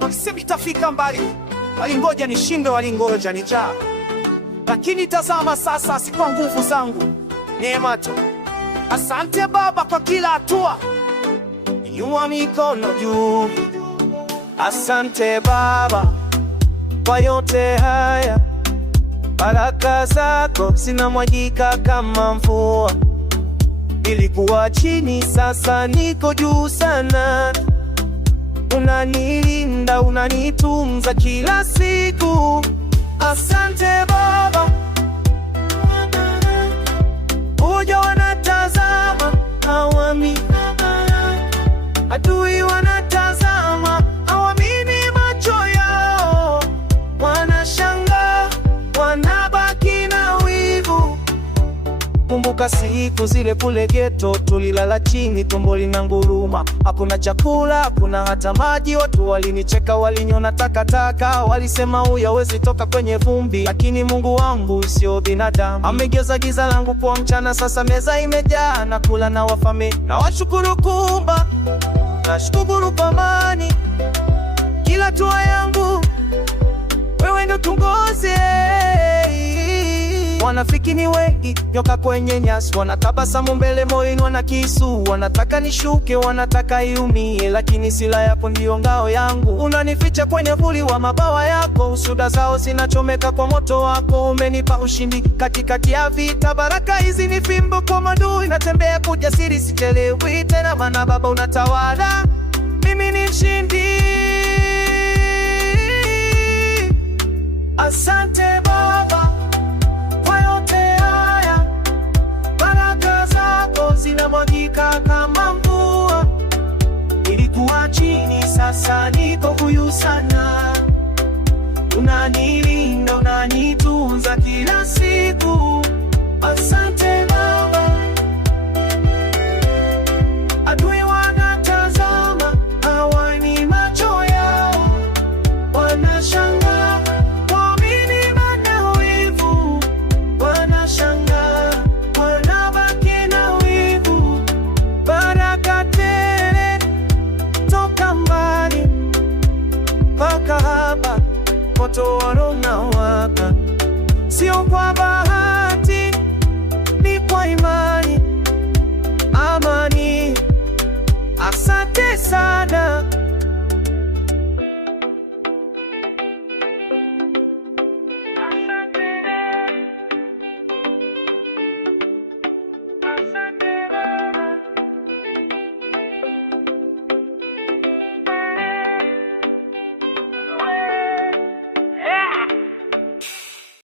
Wakisema itafika mbali, walingoja nishinde, walingoja nijaa, lakini tazama sasa, si kwa nguvu zangu, neema tu. Asante Baba kwa kila hatua, inua mikono juu. Asante Baba kwa yote haya, baraka zako zinamwagika kama mvua. Nilikuwa chini, sasa niko juu sana. Unanilinda, unanitunza kila siku. Asante Baba. Uja wanatazama, hawamini. Adui wanatazama, hawamini macho yao. Wanashangaa, wanabaki na wivu. Kumbuka siku zile kule ghetto, tulilala chini, tumbo linanguruma. Hakuna chakula, hakuna hata maji. Watu walinicheka, waliniona takataka. Walisema huyu hawezi toka kwenye vumbi, lakini Mungu wangu sio binadamu. Amegeuza giza langu kwa mchana, sasa meza imejaa, nakula na wafami. Na washukuru Kumba, nashukuru kwa amani. Kila hatua yangu wewe ndio tungoze. Wanafiki ni wengi, nyoka kwenye nyasi. Wanatabasamu mbele, moyoni wana kisu. Wanataka nishuke, wanataka iumie, lakini sila yako ndio ngao yangu. Unanificha kwenye vuli wa mabawa yako, ushuhuda zao zinachomeka kwa moto wako. Umenipa ushindi katikati ya vita, baraka hizi ni fimbo kwa maadui. Natembea kujasiri, sichelewi tena, maana Baba unatawala. Mimi ni mshindi. Asante Baba kwa yote haya, baraka zako zinamwagika kama mvua. Nilikuwa chini, sasa niko juu sana. Unanilinda, unanitunza kila siku. Asante Baba. Adui wanatazama, hawani macho yao. Wanashangaa, waamini mana wivu. Wanashangaa, wanabaki na wivu. Baraka tele toka mbali mpaka hapa, moto unawaka. Sio kwa bahati, ni kwa imani, amani. Asante sana.